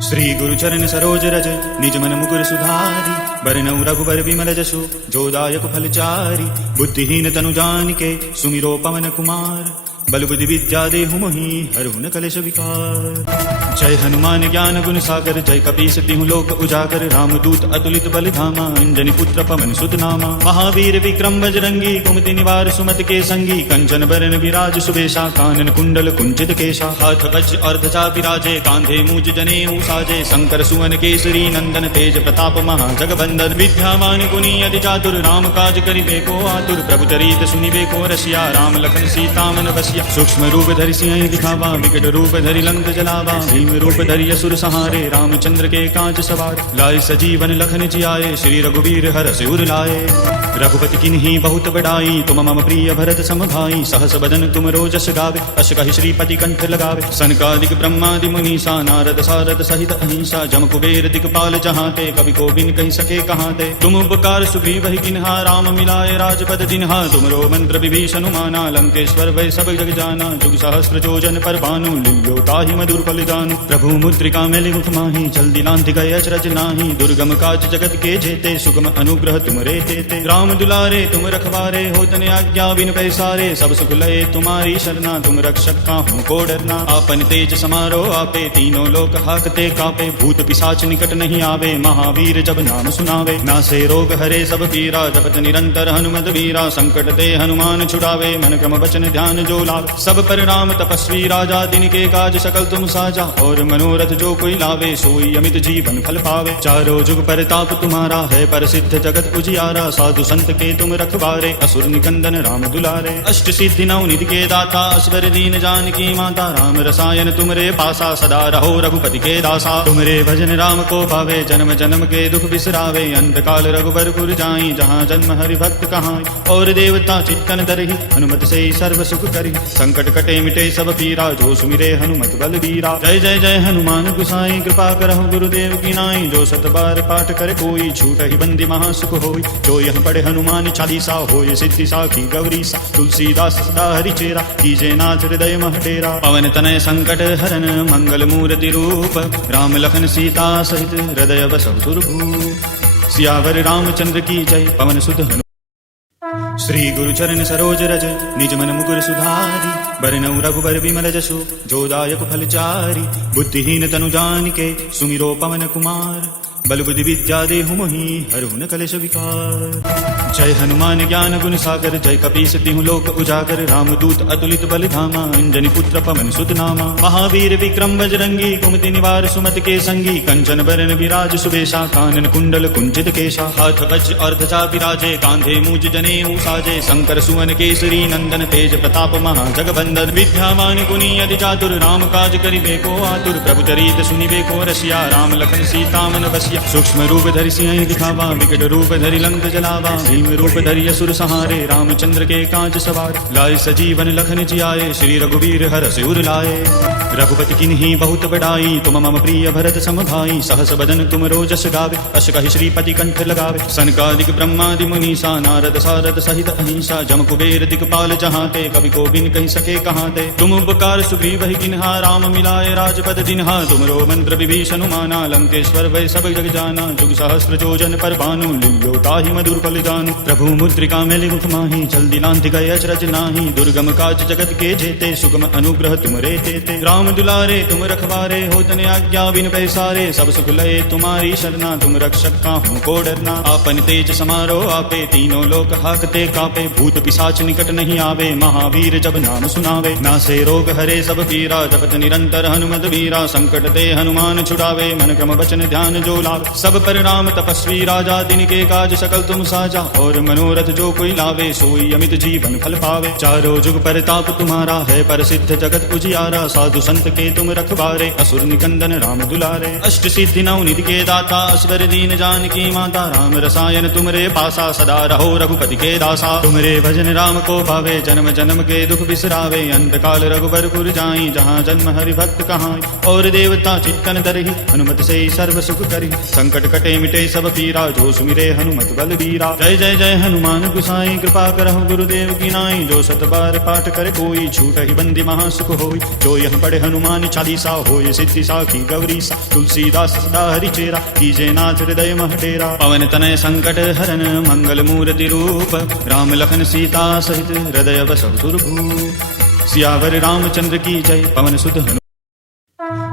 श्री गुरु चरण सरोज रज निज मन मुकुर सुधारी, बरनउँ रघुबर विमल जसु जो दायक फलचारी। बुद्धिहीन तनु जानिके सुमिरो पवन कुमार, बल बुद्धि विद्या देहु मोहि हरहु न कलेश विकार। जय हनुमान ज्ञान गुण सागर, जय कपीस तिहु लोक उजागर। रामदूत अतुलित बल धामा, अंजनी पुत्र पवन सुत नामा। महावीर विक्रम बजरंगी, कुमति निवार सुमति के संगी। कंचन बरन विराज सुबेशा, कानन कुंडल कुंचित केशा। हाथ वज्र अर्ध चापि राजे, कांधे मूज जनेऊ साजे। शंकर सुवन केसरी नंदन, तेज प्रताप महाजगबंदन। विद्यावान गुणी अति चातुर, राम काज करिबे को आतुर। प्रभु चरित सुनिबे को रसिया, राम लखन सीता मन बसिया। सूक्ष्म रूप धरि सिंह दिखावा, विकट रूप धरि लंक जलावा। भीम रूप धरि असुर संहारे, रामचंद्र के काज सवार। लाए सजीवन लखन जियाए, श्री रघुवीर हरषि उर लाए। रघुपति किन्ही बहुत बड़ाई, तुम मम प्रिय भरत सम भाई। सहस बदन तुम रोजस गावे, अस कहि श्रीपति कंठ लगावे। सनकादिक ब्रह्मादि मुनीसा, नारद सारद सहित अहिंसा। जम कुबेर दिक्पाल जहाते, कवि को बिन कहि सके कहाते। तुम उपकार सुग्रीव किन्हा, राम मिलाए राजपद दिन्हा। तुमरो मंत्र विभीषण माना, लंकेश्वर वै सब जग जाना। जुग सहस्त्र जोजन पर भानु, लियो ताहि मधुर फल जानु। प्रभु मुद्रिका मेलि मुख माहि, जल्दी लांति गए अचरज नाहि। दुर्गम काज जगत के जेते, सुगम अनुग्रह तुमरे तेते। राम दुलारे तुम रखवारे, होत न आज्ञा बिन पैसारे। सब सुख लये तुम्हारी शरणा, तुम रक्षक काहू को डरना। आपन तेज समारो आपे, तीनों लोक हाकते कापे। भूत पिशाच निकट नहीं आवे, महावीर जब नाम सुनावे। नासे रोग हरे सब पीरा, जपत निरंतर हनुमत वीरा। संकट ते हनुमान छुड़ावे, मन क्रम वचन ध्यान जो लावे। सब पर राम तपस्वी राजा, दिन के काज सकल तुम साजा। और मनोरथ जो कोई लावे, सोई अमित जीवन फल पावे। चारों जुग परताप तुम्हारा है, प्रसिद्ध जगत उजियारा। साधु संत के तुम रखवारे, असुर निकंदन राम दुलारे। अष्ट सिद्धि नौ निधि के दाता, असवर दीन जानकी माता। राम रसायन तुमरे पासा, सदा रहो रघुपति के दासा। तुमरे भजन राम को पावे, जन्म जन्म के दुख बिसरावे। अंत काल रघुबर जाई, जहाँ जन्म हरि भक्त कहाई। और देवता चित्तन दरहि, हनुमत से सर्व सुख करी। संकट कटे मिटे सब पीरा, जो सुमिरे हनुमत बल बीरा। जय जय जय हनुमान गुसाई, कृपा करहु गुरुदेव की नाई। जो सत बार पाठ करे कोई, छूट ही बंदी महासुख होई। जो यह पढ़े हनुमान चालीसा, होय सिद्धि साखी गौरीसा। तुलसीदास सदा हरि चेरा, कीजे नाथ हृदय मह डेरा। पवन तनय संकट हरन, मंगल मूर्ति रूप। राम लखन सीता सहित, हृदय बसहु सुरभूप। सियावर रामचंद्र की जय, पवन सुत हनुमान। श्री गुरु चरण सरोज रज निज मन मुकुर सुधारी। बरनउँ रघुबर विमल जसु जो दायक फलचारी। बुद्धिहीन तनु जानिके सुमिरो पवन कुमार, बल बुद्धि विद्या देहु मोहि हरहु न कलेश विकार। जय हनुमान ज्ञान गुण सागर, जय कपीस तिहु लोक उजागर। रामदूत अतुलित बल धामा, अंजनी पुत्र पवन सुत नामा। महावीर विक्रम बजरंगी, कुमति निवार सुमति के संगी। कंचन बरन विराज सुबेशा, कानन कुंडल कुंचित केशा। हाथ वज्र अर्ध चापि राजे, कांधे मूज जनेऊ साजे। शंकर सुवन केसरी नंदन, तेज प्रताप महाजगबंदन। विद्यावान गुणी अति चातुर, राम काज करिबे को आतुर। प्रभु चरित सुनिबे को रसिया, राम लखन सीता मन बसिया। सूक्ष्म रूप धरि सिंह दिखावा, विकट रूप धरि लंक जलावा। भीम रूप धरि असुर संहारे, रामचंद्र के काज सवार। लाए सजीवन लखन जियाए, श्री रघुवीर हरषि उर लाए। रघुपति किन्ही बहुत बड़ाई, तुम मम प्रिय भरत सम भाई। सहस बदन तुम रोजस गावे, अस कहि श्रीपति कंठ लगावे। सनकादिक ब्रह्मादि मुनीसा, नारद सारद सहित अहिंसा। जम कुबेर दिक्पाल जहाते, कवि को बिन कहि सके कहाते। तुम उपकार सुग्रीव किन्हा, राम मिलाए राजपद दिन्हा। तुमरो मंत्र विभीषण माना, लंकेश्वर वै सब जग जाना। जुग सहस्त्र जोजन पर भानु, लियो ताहि मधुर फल जानु। प्रभु मुद्रिका मेलि मुख माहि, जल्दी लांति गए अचरज नाहि। दुर्गम काज जगत के जेते, सुगम अनुग्रह तुमरे तेते। राम दुलारे तुम रखवारे, होत न आज्ञा बिन पैसारे। सब सुख लये तुम्हारी शरणा, तुम रक्षक काहू को डरना। आपन तेज समारो आपे, तीनों लोक हाकते कापे। भूत पिशाच निकट नहीं आवे, महावीर जब नाम सुनावे। नासे रोग हरे सब पीरा, जपत निरंतर हनुमत वीरा। संकट ते हनुमान छुड़ावे, मन क्रम वचन ध्यान जो लावे। सब पर राम तपस्वी राजा, दिन के काज सकल तुम साजा। और मनोरथ जो कोई लावे, सोई अमित जीवन फल पावे। चारों जुग परताप तुम्हारा है, प्रसिद्ध जगत उजियारा। साधु संत के तुम रखवारे, असुर निकंदन राम दुलारे। अष्ट सिद्धि नौ निधि के दाता, असवर दीन जानकी माता। राम रसायन तुमरे पासा, सदा रहो रघुपति के दासा। तुमरे भजन राम को पावे, जन्म जन्म के दुख बिसरावे। अंत काल रघुबर जाई, जहाँ जन्म हरि भक्त कहाई। और देवता चित्तन दरहि, हनुमत से सर्व सुख करी। संकट कटे मिटे सब पीरा, जो सुमिरे हनुमत बल बीरा। जय जय जय जय हनुमान गुसाई कृपा करहु गुरुदेव की नाई। जो सत बार पाठ करे कोई छूट ही बंदी महासुख होई। जो यह पढ़े हनुमान चालीसा होय सिद्धि साखी गौरीसा। तुलसीदास सदा हरिचेरा कीजे नाथ हृदय मह डेरा। पवन तनय संकट हरन मंगल मूर्ति रूप। राम लखन सीता सहित हृदय बसहु सुरभूप। सियावर रामचंद्र की जय पवन सुत हनुमान।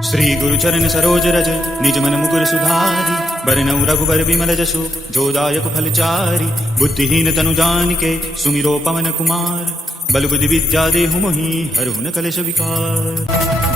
श्री गुरु चरण सरोज रज निज मन मुकुर सुधारी। बरनउँ रघुबर बिमल जसु जो दायक फल चारि। बुद्धिहीन तनु जानिके सुमिरो पवन कुमार। बल बुद्धि विद्या देहु मोहि हरहु न कलेश विकार।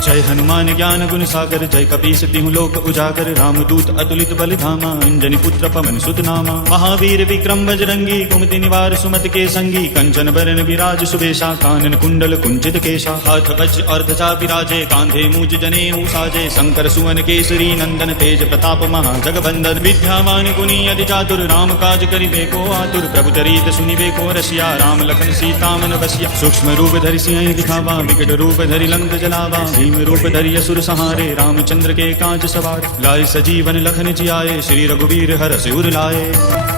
जय हनुमान ज्ञान गुण सागर जय कपीस तिहु लोक उजागर। रामदूत अतुलित बल धामा अंजनी पुत्र पवन सुत नामा। महावीर विक्रम बजरंगी कुमति निवार सुमति के संगी। कंचन बरन विराज सुबेशा कानन कुंडल कुंचित केशा। हाथ वज्र और ध्वजा विराजे कांधे मूज जनेऊ साजे। शंकर सुवन केसरी नंदन तेज प्रताप महाजगबंदन। विद्यावान गुणी अति चातुर राम काज करिबे को आतुर। प्रभु चरित सुनिबे को रसिया राम लखन सीता मन बसिया। सूक्ष्म रूप धरि सिंह दिखावा विकट रूप धरि लंक जलावा। भीम रूप धरि असुर सहारे रामचंद्र के काज सवार। लाए सजीवन लखन जियाए श्री रघुवीर हरषि उर लाए।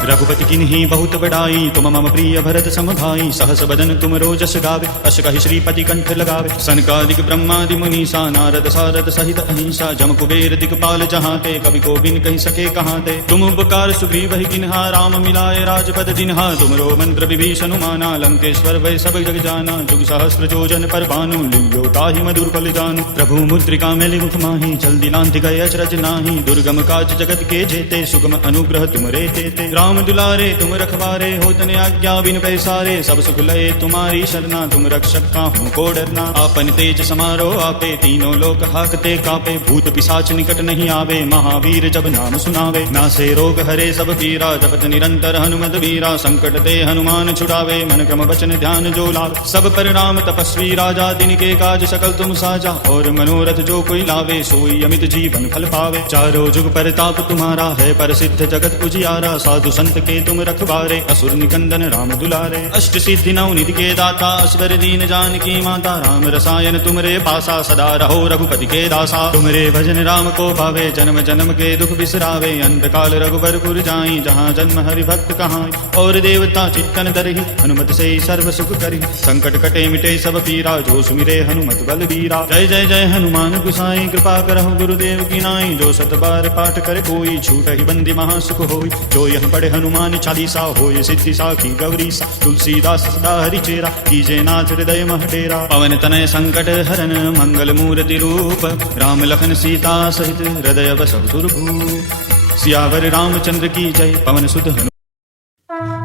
रघुपति किन्हीं बहुत बड़ाई तुम मम प्रिय भरत सम भाई। सहस बदन तुम रोजस गावे अस कहि श्रीपति कंठ लगावे। सनकादिक ब्रह्मादि मुनीसा नारद सारद सहित अहिंसा। जम कुबेर दिक्पाल जहांते कवि को बिन कहि सके कहांते। तुम उपकार सुग्रीव ही किन्हा राम मिलाए राजपद जिन्हा। तुमरो मंत्र विभीषण माना लंकेश्वर वै सब जग जाना। जुग सहस्त्र जोजन पर भानु लियो ताहि मधुर फल जानू। प्रभु मुद्रिका मेलि मुख माहि जल्दी लांति गए अचरज नाही। दुर्गम काज जगत के जेते सुगम अनुग्रह तुमरे तेते। राम दुलारे तुम रखवारे होतने आज्ञा बिन पैसारे। सब सुख लये तुम्हारी शरणा तुम रक्षक काहू को डरना। आपन तेज समारो आपे तीनों लोक हाकते कापे। भूत पिशाच निकट नहीं आवे महावीर जब नाम सुनावे। नासे रोग हरे सब पीरा जपत निरंतर हनुमत वीरा। संकट ते हनुमान छुड़ावे मन क्रम वचन ध्यान जो लावे। सब पर राम तपस्वी राजा तिनके काज सकल तुम साजा। और मनोरथ जो कोई लावे सोई अमित जीवन फल पावे। चारों जुग परताप तुम्हारा है प्रसिद्ध जगत उजियारा। साधु संत के तुम रखवारे असुर निकंदन राम दुलारे। अष्ट सिद्धि नौ निधि के दाता असवर दीन जानकी माता। राम रसायन तुमरे पासा सदा रहो रघुपति के दासा। तुमरे भजन राम को भावे जन्म जन्म के दुख बिसरावे। अंत काल रघुबरपुर जाई जहाँ जन्म हरि भक्त कहाई। और देवता चित्तन दरहि हनुमत से सर्व सुख करि। संकट कटे मिटे सब पीरा जो सुमिरे हनुमत बलबीरा। जय जय जय हनुमान गुसाई कृपा करहु गुरुदेव की नाई। जो सत बार पाठ करे कोई छूट ही बंदी महासुख होई। जो यह पढ़े हनुमान चालीसा होय सिद्धि साखी गौरीसा। तुलसीदास सदा हरिचेरा कीजे नाथ हृदय मह डेरा। पवन तनय संकट हरन मंगल मूर्ति रूप। राम लखन सीता सहित हृदय बसहु सुरभूप। सियावर रामचंद्र की जय पवन सुत हनुमान।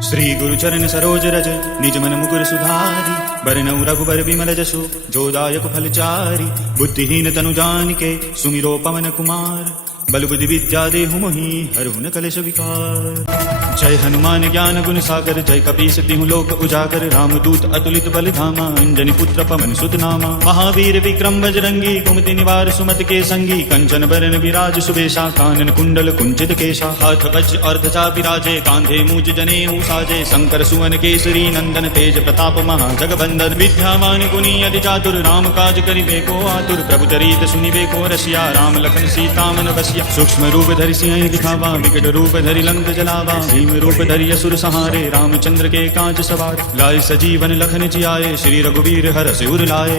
श्री गुरु चरण सरोज रज निज मन मुकुर सुधारी। बरनउँ रघुबर बिमल जसु जो दायक फल चारि। बुद्धिहीन तनु जानिके सुमिरो पवन कुमार। बल बुद्धि विद्या देहु मोहि हरहु न कलेश विकार। जय हनुमान ज्ञान गुण सागर जय कपीस तिहु लोक उजागर। रामदूत अतुलित बल धामा अंजनी पुत्र पवन सुत नामा। महावीर विक्रम बजरंगी कुमति निवार सुमति के संगी। कंचन बरन विराज सुबेशा कानन कुंडल कुंचित केशा। हाथ वज्र और ध्वजा विराजे कांधे मूज जनेऊ साजे। शंकर सुवन केसरी नंदन तेज प्रताप महाजगबंदन। विद्यावान गुणी अति चातुर राम काज करिबे को आतुर। प्रभु चरित सुनिबे को रसिया राम लखन सीता मन बसिया। सूक्ष्म रूप धरि सिंह दिखावा विकट रूप धरि लंक जलावा। भीम रूप धरि असुर सहारे रामचंद्र के काज सवार। लाए सजीवन लखन जियाए श्री रघुवीर हरषि उर लाए।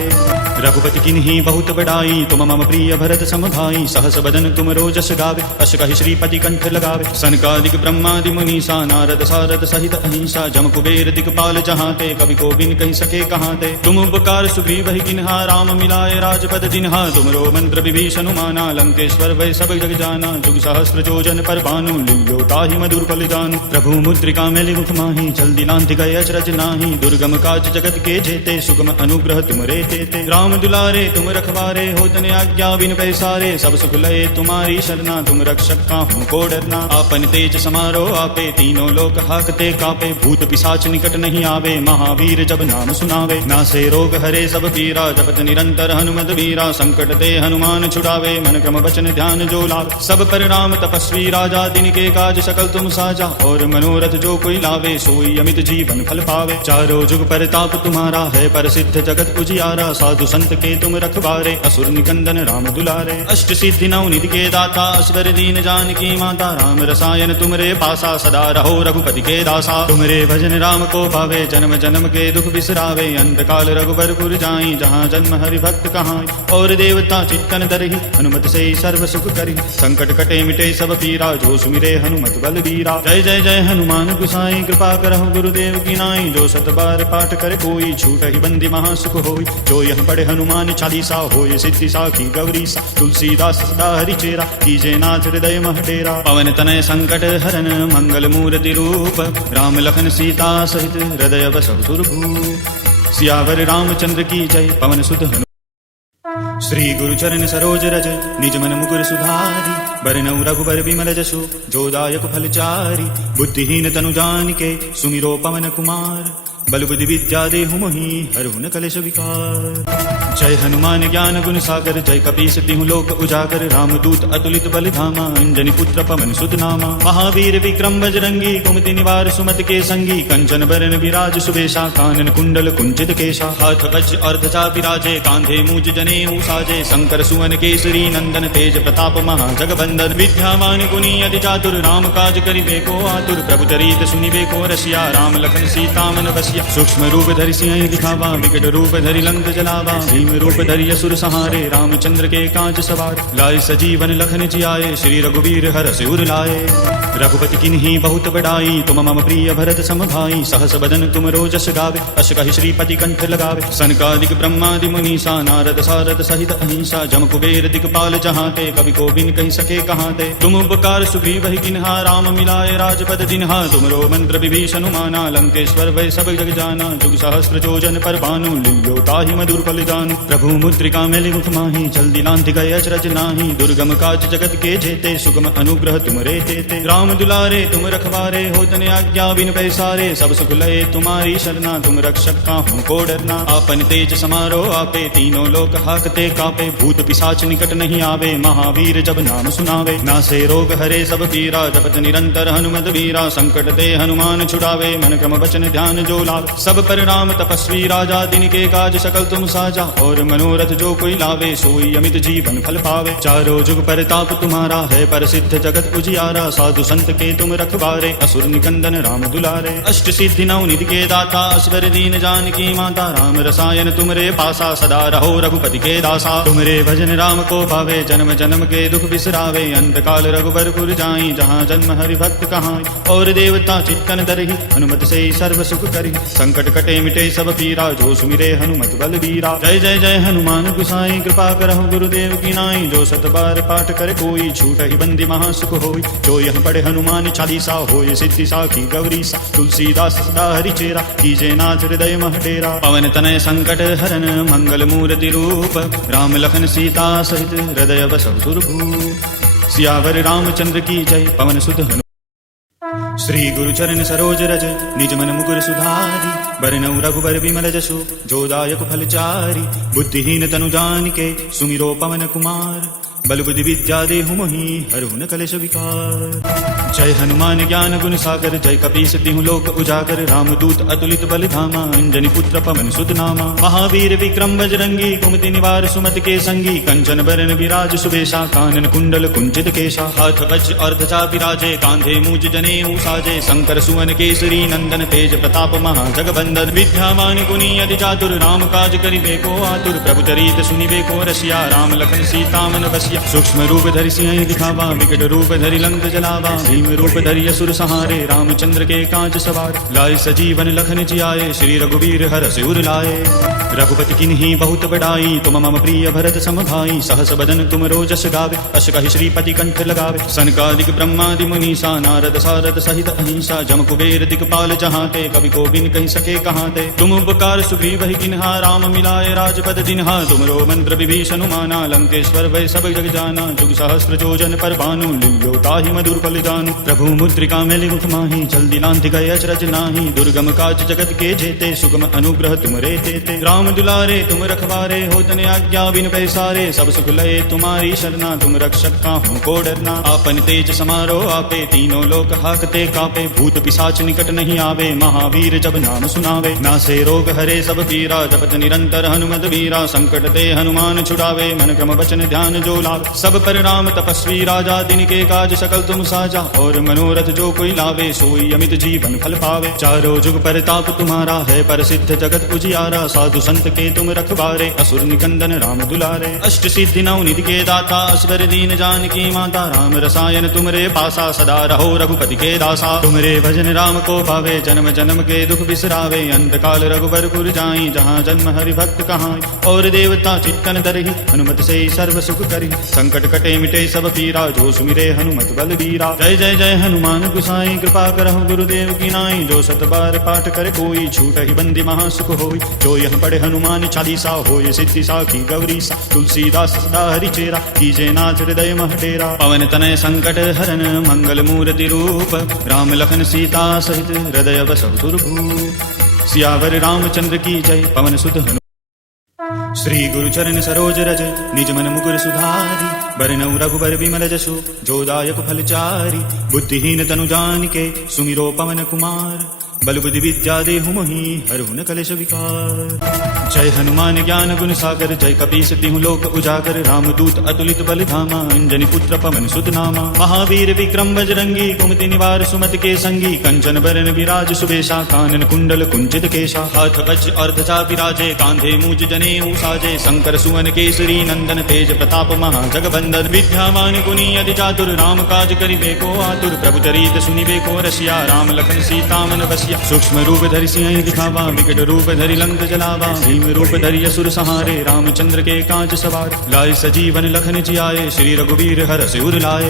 रघुपति किन्हीं बहुत बड़ाई तुम मम प्रिय भरत सम भाई। सहस बदन तुम रोजस गावे अस कहि श्रीपति कंठ लगावे। सनकादिक ब्रह्मादि मुनीसा नारद सारद सहित अहिंसा। जम कुबेर दिक्पाल जहांते कवि को बिन कहि सके कहांते। तुम उपकार सुग्रीव ही किन्हा राम मिलाए राजपद जिन्हा। तुमरो मंत्र विभीषण माना लंकेश्वर वै सब जग जाना। जुग सहस्त्र जोजन पर भानु लियो ताहि मधुर फल जानू। प्रभु मुद्रिका मेलि मुख माहि जल्दी लांति गए अचरज नाही। दुर्गम काज जगत के जेते सुगम अनुग्रह तुमरे तेते। राम दुलारे तुम रखवारे होतने आज्ञा बिन पैसारे। सब सुख लये तुम्हारी शरणा तुम रक्षक काहू को डरना। आपन तेज समारो आपे तीनों लोक हाकते कापे। भूत पिशाच निकट नहीं आवे महावीर जब नाम सुनावे। नासे रोग हरे सब पीरा जपत निरंतर हनुमत वीरा। संकट ते हनुमान छुड़ावे मन क्रम वचन ध्यान जो लावे। सब पर राम तपस्वी राजा तिनके काज सकल तुम साजा। और मनोरथ जो कोई लावे सोई अमित जीवन फल पावे। चारों जुग परताप तुम्हारा है प्रसिद्ध जगत उजियारा, साधु संत के तुम रखवारे असुर निकंदन राम दुलारे। अष्ट सिद्धि नौ निधि के दाता असवर दीन जानकी माता, राम रसायन तुमरे पासा सदा रहो रघुपति के दासा। तुमरे भजन राम को पावे जन्म जन्म के दुख बिसरावे, अंत काल रघुबरपुर जाई जहाँ जन्म हरि भक्त कहाई। और देवता चित्तन दरहि हनुमत से सर्व सुख करी, संकट कटे मिटे सब पीरा जो सुमिरे हनुमत बलबीरा। जय जय जय हनुमान गुसाई कृपा करहु गुरुदेव की नाई, जो सत बार पाठ करे कोई छूट ही बंदी महासुख होई। जो यह पढ़े हनुमान चालीसा होय सिद्धि साखी गौरी सा, तुलसीदास सदा हरि चेरा कीजे नाथ हृदय मह डेरा। पवन तनय संकट हरन मंगल मूर्ति रूप, राम लखन सीता सहित हृदय बसहु सुरभूप। सियावर रामचंद्र की जय पवन सुत हनुमान। श्री गुरु चरण सरोज रज निज मन मुकुर सुधारी, बरनउँ रघुबर बिमल जसु जो दायक फल चारि। बुद्धिहीन तनु जानिके सुमिरो पवन कुमार, बल बुद्धि विद्या देहु मोहि हरहु न कलेश विकार। जय हनुमान ज्ञान गुण सागर, जय कपीस तिहु लोक उजागर। रामदूत अतुलित बल धामा, अंजनी पुत्र पवन सुत नामा। महावीर विक्रम बजरंगी, कुमति निवार सुमति के संगी। कंचन बरन विराज सुबेशा, कानन कुंडल कुंचित केशा। हाथ वज्र और ध्वजा विराजे, कांधे मूज जनेऊ साजे। शंकर सुवन केसरी नंदन, तेज प्रताप महाजगबंदन। विद्यावान गुणी अति चातुर, राम काज करिबे को आतुर। प्रभु चरित सुनिबे को रसिया, राम लखन सीता मन बसिया। सूक्ष्म रूप धरि सिंह दिखावा, विकट रूप धरि लंक जलावा। भीम रूप धरि असुर संहारे, रामचंद्र के काज सवार। लाए सजीवन लखन जियाए, श्री रघुवीर हरषि उर लाए। रघुपति किन्ही बहुत बड़ाई, तुम मम प्रिय भरत सम भाई। सहस बदन तुम रोजस गावे, अस कहि श्रीपति कंठ लगावे। सनकादिक ब्रह्मादि मुनीसा, नारद सारद सहित अहिंसा। जम कुबेर दिक्पाल जहाते, कवि को बिन कहि सके कहाते। तुम उपकार सुग्रीव ही किन्हा, राम मिलाए राजपद जिन्हा। तुमरो मंत्र विभीषण माना, लंकेश्वर वै सब जग जाना। जुग सहस्त्र जोजन पर भानु, लियो ताहि मधुर फल जानु। प्रभु मुद्रिका मेलि मुख माही, जल्दी लांति गए अचरज नाही। दुर्गम काज जगत के जेते, सुगम अनुग्रह तुमरे तेते। राम दुलारे तुम रखवारे, होतन आज्ञा बिन पैसारे। सब सुख लये तुम्हारी शरणा, तुम रक्षक काहू को डरना। आपन तेज समारो आपे, तीनों लोक हाकते कापे। भूत पिशाच निकट नहीं आवे, महावीर जब नाम सुनावे। नासे रोग हरे सब पीरा, जपत निरंतर हनुमत वीरा। संकट ते हनुमान छुड़ावे, मन क्रम वचन ध्यान जो लावे। सब पर राम तपस्वी राजा, तिनके काज सकल तुम साजा। और मनोरथ जो कोई लावे, सोई अमित जीवन फल पावे। चारों जुग परताप तुम्हारा है प्रसिद्ध जगत उजियारा। साधु संत के तुम रखवारे, असुर निकंदन राम दुलारे। अष्ट सिद्धि नौ निधि के दाता, असवर दीन जानकी माता। राम रसायन तुमरे पासा, सदा रहो रघुपति के दासा। तुमरे भजन राम को पावे, जन्म जन्म के दुख बिसरावे। अंत काल रघुबरपुर जाई, जहाँ जन्म हरि भक्त कहाई। और देवता चित्तन दरहि हनुमत से सर्व सुख करी। संकट कटे मिटे सब पीरा, जो सुमिरे हनुमत बलबीरा। जय जय जय हनुमान गुसाई कृपा करहु गुरुदेव की नाई। जो सत बार पाठ करे कोई, छूट ही बंदी महासुख होई। जो यह पढ़े हनुमान चालीसा, होय सिद्धि साखी गौरी सा। तुलसीदास सदा हरि चेरा, कीजे नाथ हृदय मह डेरा। पवन तनय संकट हरन मंगल मूर्ति रूप, राम लखन सीता सहित हृदय बसहु सुरभूप। सियावर रामचंद्र की जय पवन सुत हनुमान। श्री गुरु चरण सरोज रज निज मन मुकुर सुधारी। बरनउँ रघुबर बिमल जसु जो दायक फल चारि। बुद्धिहीन तनु जानिके सुमिरो पवन कुमार, बल बुद्धि विद्या देहु मोहि हरहु न कलेश विकार। जय हनुमान ज्ञान गुण सागर, जय कपीस तिहु लोक उजागर। रामदूत अतुलित बल धामा, अंजनी पुत्र पवन सुत नामा। महावीर विक्रम बजरंगी, कुमति निवार सुमति के संगी। कंचन बरन विराज सुबेशा, कानन कुंडल कुंचित केशा। हाथ वज्र और ध्वजा विराजे, कांधे मूज जनेऊ साजे। शंकर सुवन केसरी नंदन, तेज प्रताप महाजगबंदन। विद्यावान गुणी अति चातुर, राम काज करिबे को आतुर। प्रभु चरित सुनिबे को रसिया, राम लखन सीता मन बसिया। सूक्ष्म रूप धरि सिंह दिखावा, विकट रूप धरि लंक जलावा। भीम रूप धरि असुर संहारे, रामचंद्र के काज सवार। लाए सजीवन लखन जियाए, श्री रघुवीर हरषि उर लाए। रघुपति किन्ही बहुत बड़ाई, तुम मम प्रिय भरत सम भाई। सहस बदन तुम रोजस गावे, अस कहि श्रीपति कंठ लगावे। सनकादिक ब्रह्मादि मुनीसा, नारद सारद सहित अहिंसा। जम कुबेर दिक्पाल जहाते, कवि को बिन कहि सके कहाते। तुम उपकार सुग्रीव ही किन्हा, राम मिलाए राजपद जिन्हा। तुमरो मंत्र विभीषण माना, लंकेश्वर वै सब जग जाना। जुग सहस्त्र जोजन पर भानु, लियो ताहि मधुर फल जानु। प्रभु मुद्रिका मेलि मुख माहि, जल्दी लांति गए अचरज नाही। दुर्गम काज जगत के जेते, सुगम अनुग्रह तुमरे तेते। राम दुलारे तुम रखवारे, होतन आज्ञा बिन पैसारे। सब सुख लये तुम्हारी शरणा, तुम रक्षक काहू को डरना। आपन तेज समारो आपे, तीनों लोक हाकते कापे। भूत पिशाच निकट नहीं आवे, महावीर जब नाम सुनावे। नासे रोग हरे सब पीरा, जपत निरंतर हनुमत वीरा। संकट ते हनुमान छुड़ावे, मन क्रम वचन ध्यान जो लावे। सब पर राम तपस्वी राजा, तिनके काज सकल तुम साजा। और मनोरथ जो कोई लावे, सोई अमित जीवन फल पावे। चारों जुग परताप तुम्हारा है, प्रसिद्ध जगत उजियारा। साधु संत के तुम रखवारे, असुर निकंदन राम दुलारे। अष्ट सिद्धि नौ निधि के दाता, असवर दीन जानकी माता। राम रसायन तुमरे पासा, सदा रहो रघुपति के दासा। तुमरे भजन राम को पावे, जन्म जन्म के दुख बिसरावे। अंत काल रघुबरपुर जाई, जहाँ जन्म हरि भक्त कहाई। और देवता चित्तन दरहि, हनुमत से सर्व सुख करि। संकट कटे मिटे सब पीरा, जो सुमिरे हनुमत बलबीरा। जय जय जय हनुमान गुसाई, कृपा करहु गुरुदेव की नाई। जो सत बार पाठ करे कोई, छूट ही बंदी महासुख होई। जो यह पढ़े हनुमान चालीसा, होय सिद्धि साखी गौरीसा। तुलसीदास सदा हरि चेरा, कीजे नाथ हृदय मह डेरा। पवन तनय संकट हरन, मंगल मूर्ति रूप। राम लखन सीता सहित, हृदय बसहु सुरभूप। सियावर रामचंद्र की जय, पवन सुत हनुमान। श्री गुरु चरण सरोज रज, निज मन मुकुर सुधारी। बरनउँ रघुबर विमल जसु, जो दायक फल चारि। बुद्धिहीन तनु जानिके, सुमिरो पवन कुमार। बल बुद्धि विद्या देहु मोहि, हरहु न कलेश विकार। जय हनुमान ज्ञान गुण सागर, जय कपीस तिहु लोक उजागर। रामदूत अतुलित बल धामा, अंजनी पुत्र पवन सुत नामा। महावीर विक्रम बजरंगी, कुमति निवार सुमति के संगी। कंचन बरन विराज सुबेशा, कानन कुंडल कुंचित केशा। हाथ वज्र अर्ध चापि राजे, कांधे मूज जनेऊ साजे। शंकर सुवन केसरी नंदन, तेज प्रताप महा जगबंदन। विद्यावान गुणी अति चातुर, राम काज करिबे को आतुर। प्रभु चरित सुनिबे को रसिया, राम लखन सीता मन बसिया। सूक्ष्म रूप धरि सिंह दिखावा, विकट रूप धरि लंक जलावा। भीम रूप धरि असुर संहारे, रामचंद्र के काज सवार। लाए सजीवन लखन जियाए, श्री रघुवीर हरषि उर लाए।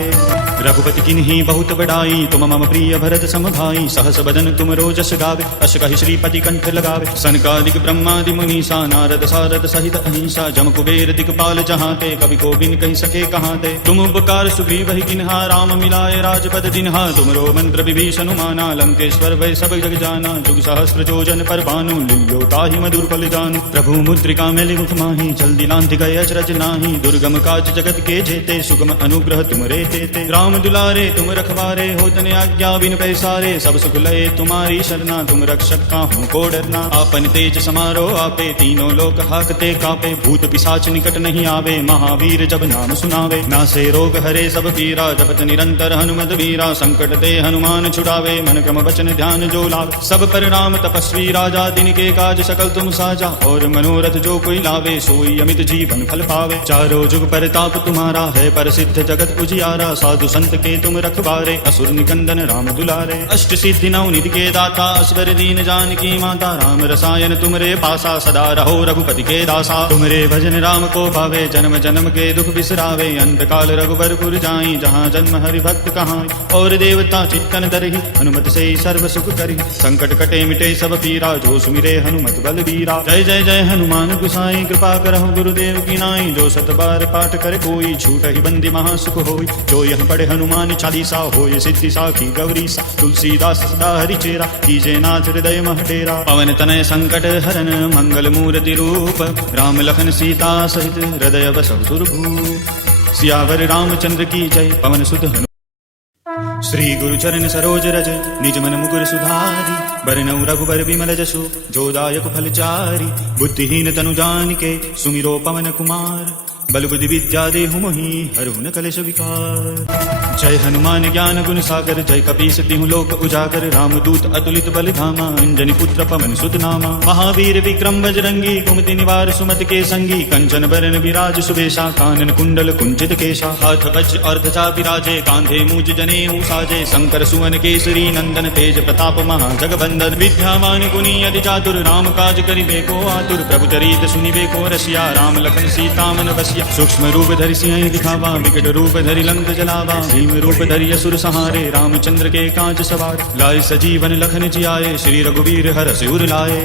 रघुपति किन्हीं बहुत बड़ाई, तुम मम प्रिय भरत सम भाई। सहस बदन तुम रोजस गावे, अस कहि श्रीपति कंठ लगावे। सनकादिक ब्रह्मादि मुनीसा, नारद सारद सहित अहिंसा। जम कुबेर दिक्पाल जहांते, कवि को बिन कहि सके कहांते। तुम उपकार सुग्रीव ही किन्हा, राम मिलाए राजपद दिन्हा। तुमरो मंत्र विभीषण माना, लंकेश्वर भय सब जग जाना। जुग सहस्त्र जोजन पर भानु, लियो ताहि मधुर फल जानु। प्रभु मुद्रिका मेलि मुख माहि, जल्दी लांति गए अचरज नाही। दुर्गम काज जगत के जेते, सुगम अनुग्रह तुमरे तेते। राम दुलारे तुम रखवारे, होतन आज्ञा बिन पैसारे। सब सुख लये तुम्हारी शरणा, तुम रक्षक काहू को डरना। आपन तेज समारो आपे, तीनों लोक हाकते कापे। भूत पिशाच निकट नहीं आवे, महावीर जब नाम सुनावे। नासे रोग हरे सब पीरा, जपत निरंतर हनुमत वीरा। संकट ते हनुमान छुड़ावे, मन क्रम वचन ध्यान जो लावे। सब पर राम तपस्वी राजा, तिनके काज सकल तुम साजा। और मनोरथ जो कोई लावे, सोई अमित जीवन फल पावे। चारों जुग परताप तुम्हारा है, प्रसिद्ध जगत उजियारा। साधु संत के तुम रखवारे, असुर निकंदन राम दुलारे। अष्ट सिद्धि नौ निधि के दाता, असवर दीन जानकी माता। राम रसायन तुमरे पासा, सदा रहो रघुपति के दासा। तुमरे भजन राम को पावे, जन्म जन्म के दुख बिसरावे। अंत काल रघुबरपुर जाई, जहाँ जन्म हरि भक्त कहाई। और देवता चित्तन दरहि, हनुमत से सर्व सुख करि। संकट कटे मिटे सब पीरा, जो सुमिरे हनुमत बलबीरा। जय जय जय हनुमान गुसाई, कृपा करहु गुरुदेव की नाई। जो सत बार पाठ करे कोई, छूट ही बंदी महासुख होई। जो यह पढ़े हनुमान चालीसा, होय सिद्धि साखी गौरीसा। तुलसीदास सदा हरि चेरा, कीजे नाथ हृदय मह डेरा। पवन तनय संकट हरन, मंगल मूर्ति रूप। राम लखन सीता सहित, हृदय बसहु सुरभूप। सियावर रामचंद्र की जय, पवन सुत हनुमान। श्री गुरु चरण सरोज रज, निज मन मुकुर सुधारी। बरनउँ रघुबर विमल जसु, जो दायक फल चारि। बुद्धिहीन तनु जानिके, सुमिरो पवन कुमार। बल बुद्धि विद्या देहु मोहि, हरहु न कलेश विकार। जय हनुमान ज्ञान गुण सागर, जय कपीस तिहु लोक उजागर। रामदूत अतुलित बल धामा, अंजनी पुत्र पवन सुत नामा। महावीर विक्रम बजरंगी, कुमति निवार सुमति के संगी। कंचन बरन विराज सुबेशा, कानन कुंडल कुंचित केशा। हाथ वज्र अर्ध चापि राजे, कांधे मूज जनेऊ साजे। शंकर सुवन केसरी नंदन, तेज प्रताप महा जगबंदन। विद्यावान गुणी अति चातुर, राम काज करिबे को आतुर। प्रभु चरित सुनिबे को रसिया, राम लखन सीता मन बसिया। सूक्ष्म रूप धरि सिंह दिखावा, विकट रूप धरि लंक जलावा। भीम सूक्ष्म रूप धरि असुर सहारे रामचंद्र के काज सवार लाए सजीवन लखन जियाए श्री रघुवीर हरषि उर लाए।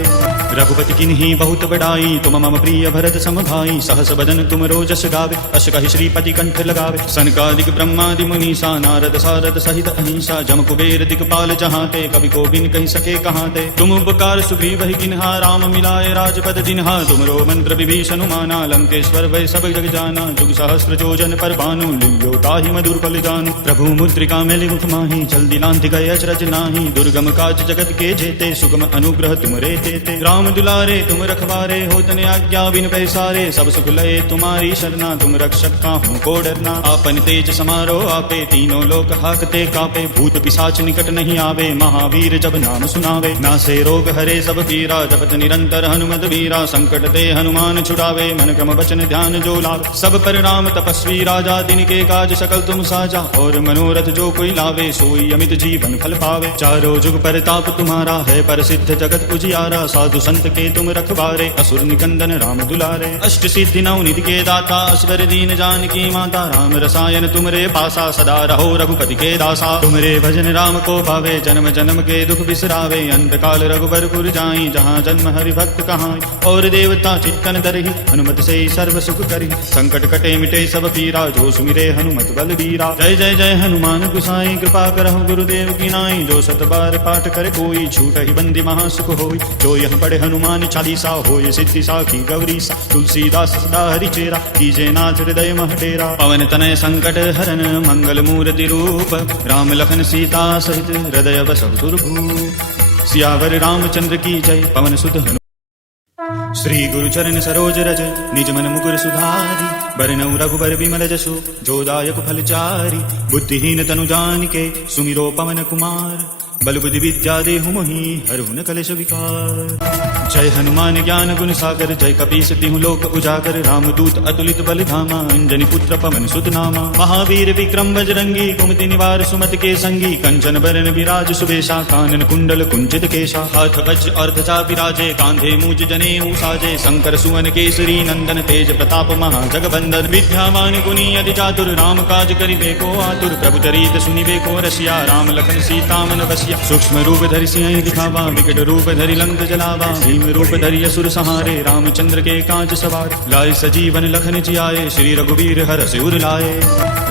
रघुपति किन्हीं बहुत बड़ाई तुम मम प्रिय भरत सम भाई सहस बदन तुम रोजस गावे अस कहि श्रीपति कंठ लगावे। सनकादिक ब्रह्मादि मुनीसा नारद सारद सहित अहिंसा जम कुबेर दिक्पाल जहाते कवि को बिन कहि सके कहाते। तुम उपकार सुग्रीव ही किन्हा राम मिलाए राजपद जिन्हा तुमरो मंत्र विभीषण माना लंकेश्वर वै सब जग जाना। जुग सहस्त्र जोजन पर भानु लियो ताहि मधुर फल जानू। प्रभु मुद्रिका मेलि मुख माही जल्दी लांति गए अचरज नाही। दुर्गम काज जगत के जेते सुगम अनुग्रह तुम रे तेते। राम दुलारे तुम रखवारे होतने आज्ञा बिन पैसारे सब सुख लये तुम्हारी शरणा तुम रक्षक काहू को डरना। आपन तेज समारो आपे तीनों लोक हाकते कापे भूत पिशाच निकट नहीं आवे महावीर जब नाम सुनावे। नासे रोग हरे सब पीरा जपत निरंतर हनुमत वीरा संकट ते हनुमान छुड़ावे मन क्रम वचन ध्यान जो लावे। सब पर राम तपस्वी राजा दिन के काज सकल तुम साजा और मनोरथ जो कोई लावे सोई अमित जीवन फल पावे। चारों जुग परताप तुम्हारा है प्रसिद्ध जगत उजियारा साधु संत के तुम रखवारे असुर निकंदन राम दुलारे। अष्ट सिद्धि नौ निधि के दाता असवर दीन जानकी माता राम रसायन तुमरे पासा सदा रहो रघुपति के दासा। तुमरे भजन राम को पावे जन्म जन्म के दुख बिसरावे अंत काल रघुबरपुर जाई जहाँ जन्म हरि भक्त कहाई। और देवता चित्तन दरहि हनुमत से सर्व सुख करी संकट कटे मिटे सब पीरा जो सुमिरे हनुमत बल बीरा। जय जय जय हनुमान गुसाई कृपा करहु गुरुदेव की नाई। जो सत बार पाठ करे कोई छूट ही बंदी महासुख होई। जो यह पढ़े हनुमान चालीसा होय सिद्धि साखी गौरी सा। तुलसीदास सदा हरि चेरा कीजे नाथ हृदय मह डेरा। पवन तनय संकट हरन मंगल मूर्ति रूप राम लखन सीता सहित हृदय बसहु सुरभूप। सियावर रामचंद्र की जय पवन सुत हनुमान। श्री गुरु चरण सरोज रज निज मन मुकुर सुधारी। बरनउँ रघुबर विमल जसु जो दायक फल चारि। बुद्धिहीन तनु जानिके सुमिरो पवन कुमार। बल बुद्धि विद्या देहु मोहि हरहु न कलेश विकार। जय हनुमान ज्ञान गुण सागर जय कपीस तिहु लोक उजागर। रामदूत अतुलित बल धामा अंजनी पुत्र पवन सुत नामा। महावीर विक्रम बजरंगी कुमति निवार सुमति के संगी। कंचन बरन विराज सुबेशा कानन कुंडल कुंचित केशा। हाथ वज्र और ध्वजा विराजे कांधे मूज जनेऊ साजे। शंकर सुवन केसरी नंदन तेज प्रताप महाजगबंदन। विद्यावान गुणी अति चातुर राम काज करिबे को आतुर। प्रभु चरित सुनिबे को रसिया राम लखन सीता मन बसिया। सूक्ष्म रूप धरि सिंह दिखावा विकट रूप धरि लंक जलावा। भीम रूप धरि असुर सहारे रामचंद्र के काज सवार लाए सजीवन लखन जियाए श्री रघुवीर हरषि उर लाए।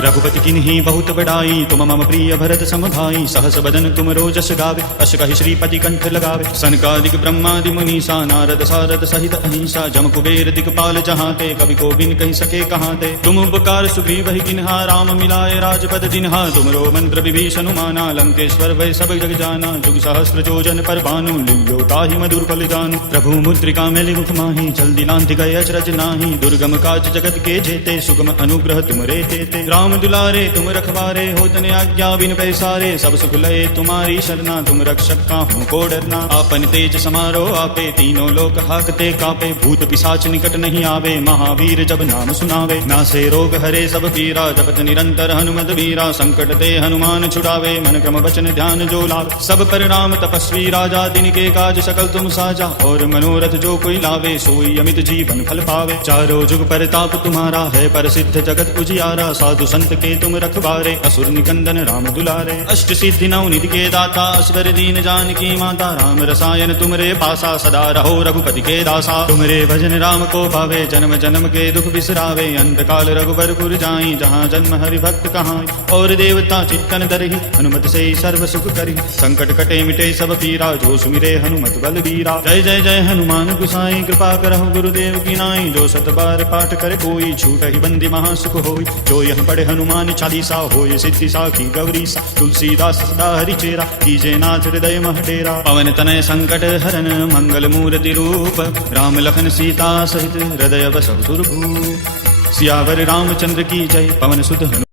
रघुपति किन्हीं बहुत बड़ाई तुम मम प्रिय भरत सम भाई। सहस बदन तुम रोजस गावे अस कहि श्रीपति कंठ लगावे। सनकादिक ब्रह्मादि मुनीसा नारद सारद सहित अहिंसा जम कुबेर दिक्पाल जहाते कवि को बिन कहि सके कहाते। तुम उपकार सुग्रीव ही किन्हा राम मिलाए राजपद जिन्हा तुमरो मंत्र विभीषण माना। लंकेश्वर वै सब जग जाना जुग सहस्त्र जोजन पर भानु लियो ताहि मधुर फल जानू। प्रभु मुद्रिका मेलि मुख माही जल्दी लांति गए अचरज नाही। दुर्गम काज जगत के जेते सुगम अनुग्रह तुम रे तेते। राम दुलारे तुम रखवारे होतने आज्ञा बिन पैसारे सब सुख लये तुम्हारी शरणा तुम रक्षक काहू को डरना। आपन तेज समारो आपे तीनों लोक हाकते कापे भूत पिशाच निकट नहीं आवे महावीर जब नाम सुनावे। नासे रोग हरे सब पीरा जपत निरंतर हनुमत वीरा संकट ते हनुमान छुड़ावे मन क्रम वचन ध्यान जो लावे। सब पर राम तपस्वी राजा दिन के काज सकल तुम साजा और मनोरथ जो कोई लावे सोई अमित जीवन फल पावे। चारों जुग परताप तुम्हारा है प्रसिद्ध जगत उजियारा। साधु संत के तुम रखवारे असुर निकंदन राम दुलारे। अष्ट सिद्धि नौ निधि के दाता असवर दीन जानकी माता। राम रसायन तुमरे पासा सदा रहो रघुपति के दासा। तुमरे भजन राम को पावे जन्म जन्म के दुख बिसरावे। अंत काल रघुबरपुर जाई जहाँ जन्म हरि भक्त कहाई। और देवता चित्तन दरहि हनुमत से सर्व सुख करी संकट कटे मिटे सब पीरा जो सुमिरे हनुमत बल बीरा। जय जय जय हनुमान गुसाई कृपा करहु गुरुदेव की नाई। जो सत बार पाठ करे कोई छूट ही बंदी महासुख होई। जो यह पढ़े हनुमान चालीसा होय सिद्धि साखी गौरी सा। तुलसीदास सदा हरि चेरा कीजे नाथ हृदय मह डेरा। पवन तनय संकट हरन मंगल मूर्ति रूप राम लखन सीता सहित हृदय बसहु सुरभूप। सियावर रामचंद्र की जय पवन सुत हनुमान।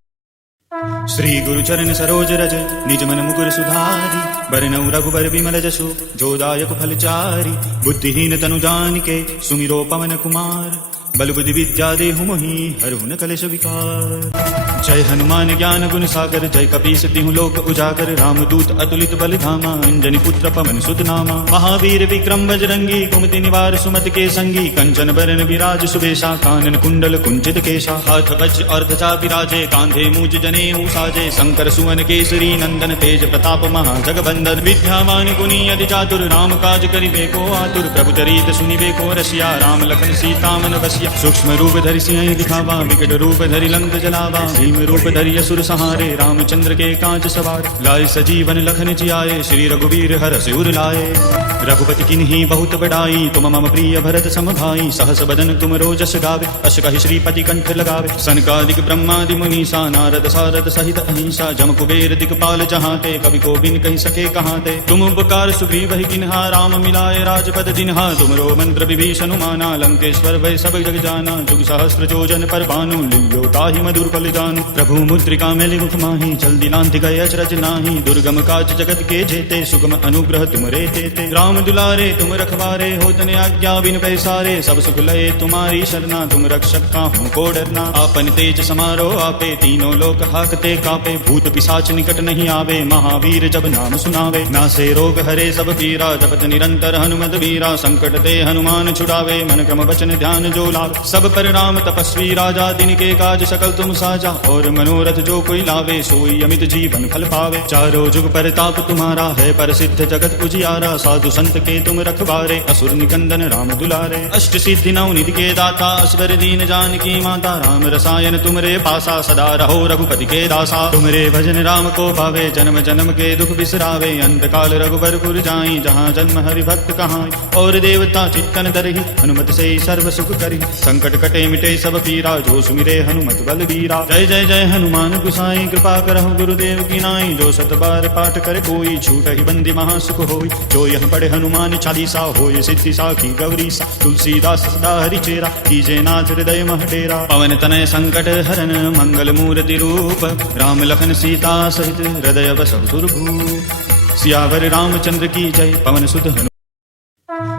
श्री गुरु चरण सरोज रज निज मन मुकुर सुधारी। बरनउँ रघुबर विमल जसु जो दायक फल चारि। बुद्धिहीन तनु जानिके सुमिरो पवन कुमार। बल बुद्धि विद्या देहु मोहि हरहु न कलेश विकार। जय हनुमान ज्ञान गुण सागर, जय कपीस तिहु लोक उजागर, रामदूत अतुलित बल धामा, अंजनी पुत्र पवन सुत नामा। महावीर विक्रम बजरंगी, कुमति निवार सुमति के संगी, कंचन बरन विराज सुबेशा, कानन कुंडल कुंचित केशा, हाथ वज्र और ध्वजा विराजे, कांधे मूज जनेऊ साजे, शंकर सुवन केसरी नंदन, तेज प्रताप महाजगबंदन, विद्यावान गुणी अति चातुर, राम काज करिबे को आतुर, प्रभु चरित सुनिबे को रसिया, राम लखन सीता मन बसिया। सूक्ष्म रूप धरि सिंह दिखावा, विकट रूप धरि लंक जलावा, भीम रूप धरि असुर सहारे, रामचंद्र के काज सवार, लाए सजीवन लखन जियाए, श्री रघुवीर हरष उर लाए। रघुपति किन्हीं बहुत बड़ाई, तुम मम प्रिय भरत सम भाई, सहस बदन तुम रोजस गावे, अस कहि श्रीपति कंठ लगावे। सनकादिक ब्रह्मादि मुनीसा, नारद सारद सहित अहिंसा, जम कुबेर दिक्पाल जहांते, कवि को बिन कहि सके कहाते। तुम उपकार सुग्रीव ही किन्हा, राम मिलाए राजपद जिन्हा, तुमरो मंत्र विभीषण माना, लंकेश्वर भय सब जग जाना। जुग सहस्त्र जोजन पर भानु, लियो ताहि मधुर फल जानू। प्रभु मुद्रिका मेलि मुख माहि, जल्दी लांघि गए अचरज नाही, दुर्गम काज जगत के जेते, सुगम अनुग्रह तुमरे तेते। राम दुलारे तुम रखवारे, होतन आज्ञा बिन पैसारे, सब सुख लये तुम्हारी शरणा, तुम रक्षक काहू को डरना। आपन तेज समारो आपे, तीनों लोक हाकते कापे, भूत पिशाच निकट नहीं आवे, महावीर जब नाम सुनावे। नासे रोग हरे सब पीरा, जपत निरंतर हनुमत वीरा, संकट ते हनुमान छुड़ावे, मन क्रम वचन ध्यान जो लावे। सब पर राम तपस्वी राजा, दिन के काज सकल तुम साजा, और मनोरथ जो कोई लावे, सोई अमित जीवन फल पावे। चारों जुग परताप तुम्हारा है, प्रसिद्ध जगत उजियारा, साधु संत के तुम रखवारे, असुर निकंदन राम दुलारे। अष्ट सिद्धि नौ निधि के दाता, असवर दीन जानकी माता, राम रसायन तुमरे पासा, सदा रहो रघुपति के दासा। तुमरे भजन राम को पावे, जन्म जन्म के दुख बिसरावे, अंत काल रघुबरपुर जाई, जहाँ जन्म हरि भक्त कहाई। और देवता चित्तन दरहि, हनुमत से सर्व सुख करि, संकट कटे मिटे सब पीरा, जो सुमिरे हनुमत बलबीरा। जय जय जय हनुमान गुसाई, कृपा करहु गुरुदेव की नाई, जो सत बार पाठ करे कोई, छूट ही बंदी महासुख होई। जो यह पढ़े हनुमान चालीसा, होय सिद्धि साखी गौरीसा, तुलसीदास सदा हरि चेरा, कीजे नाथ हृदय मह डेरा। पवन तनय संकट हरन, मंगल मूर्ति रूप, राम लखन सीता सहित हृदय बसहु सुरभूप। सियावर रामचंद्र की जय, पवन सुत हनुमान।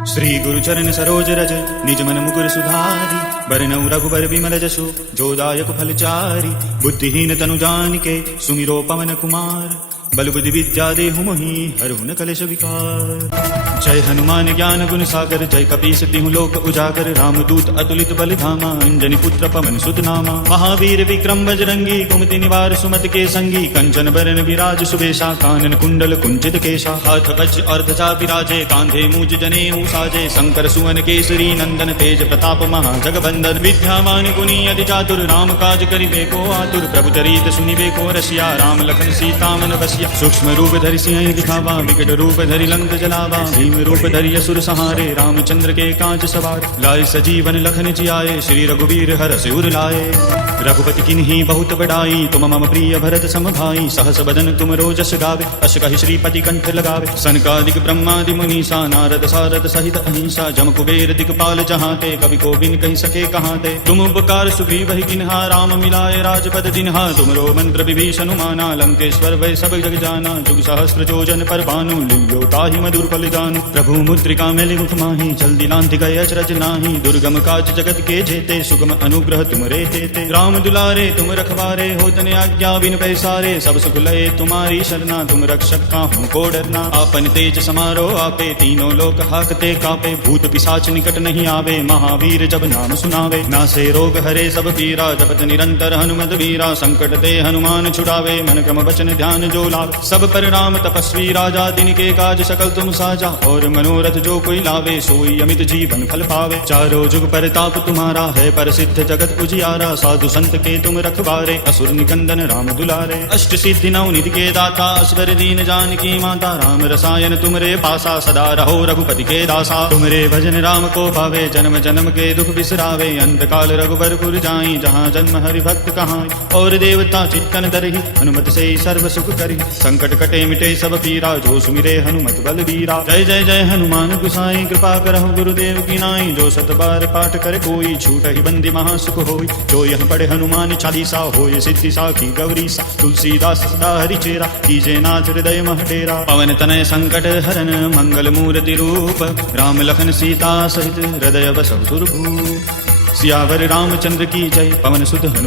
श्री गुरु चरण सरोज रज, निज मन मुकुर सुधारी, बरनउँ रघुबर बिमल जसु, जो दायक फल चारि। बुद्धिहीन तनु जानिके, सुमिरो पवन कुमार, बल बुद्धि विद्या देहु मोहि, हरहु न कलेश विकार। जय हनुमान ज्ञान गुण सागर, जय कपीस तिहु लोक उजागर, रामदूत अतुलित बल धामा, अंजनी पुत्र पवन सुत नामा। महावीर विक्रम बजरंगी, कुमति निवार सुमति के संगी, कंचन बरन विराज सुबेशा, कानन कुंडल कुंचित केशा, हाथ वज्र और ध्वजा विराजे, कांधे मूज जनेऊ साजे, शंकर सुवन केसरी नंदन, तेज प्रताप महाजगबंदन। विद्यावान गुणी अति चातुर, राम काज करिबे को आतुर, प्रभु चरित सुनिबे को रसिया, राम लखन सीता मन बसिया। सूक्ष्म रूप धरि सिंह दिखावा, विकट रूप धरि लंक जलावा, भीम रूप धरि असुर सहारे, रामचंद्र के काज सवार। लाए सजीवन लखन जियाए, श्री रघुवीर हरष उर लाए। रघुपति किन्हीं बहुत बड़ाई, तुम मम प्रिय भरत सम भाई, सहस बदन तुम रोजस गावे, अस कहि श्रीपति कंठ लगावे। सनकादिक ब्रह्मादि मुनीसा, नारद सारद सहित अहिंसा, जम कुबेर दिक्पाल जहांते, कवि को बिन कहि सके कहाते। तुम उपकार सुग्रीव ही किन्हा, राम मिलाए राजपद जिन्हा, तुमरो मंत्र विभीषण माना, लंकेश्वर भय सब जग जाना। जुग सहस्त्र जोजन पर भानु, लियो ताहि मधुर फल जानू। प्रभु मुद्रिका मेलि मुख माहि, जल्दी लांघि गए अचरज नाही, दुर्गम काज जगत के जेते, सुगम अनुग्रह तुमरे तेते। राम दुलारे तुम रखवारे, होतन आज्ञा बिन पैसारे, सब सुख लये तुम्हारी शरणा, तुम रक्षक काहू को डरना। आपन तेज समारो आपे, तीनों लोक हाकते कापे, भूत पिशाच निकट नहीं आवे, महावीर जब नाम सुनावे। नासे रोग हरे सब पीरा, जपत निरंतर हनुमत वीरा, संकट ते हनुमान छुड़ावे, मन क्रम वचन ध्यान जो लावे। सब पर राम तपस्वी राजा, दिन के काज सकल तुम साजा, और मनोरथ जो कोई लावे, सोई अमित जीवन फल पावे। चारों जुग परताप तुम्हारा है, प्रसिद्ध जगत उजियारा, साधु संत के तुम रखवारे, असुर निकंदन राम दुलारे। अष्ट सिद्धि नौ निधि के दाता, असवर दीन जानकी माता, राम रसायन तुमरे पासा, सदा रहो रघुपति के दासा। तुमरे भजन राम को पावे, जन्म जन्म के दुख बिसरावे, अंत काल रघुबरपुर जाई, जहाँ जन्म हरि भक्त कहाई। और देवता चित्तन दरहि, हनुमत से सर्व सुख करि, संकट कटे मिटे सब पीरा, जो सुमिरे हनुमत बलबीरा। जय जय जय हनुमान गुसाई, कृपा करहु गुरुदेव की नाई, जो सत बार पाठ करे कोई, छूट ही बंदी महासुख होई। जो यह पढ़े हनुमान चालीसा, होय सिद्धि साखी गौरीसा, तुलसीदास सदा हरि चेरा, कीजे नाथ हृदय मह डेरा। पवन तनय संकट हरन, मंगल मूर्ति रूप, राम लखन सीता सहित हृदय बसहु सुरभूप। सियावर रामचंद्र की जय, पवन सुत हनुमान।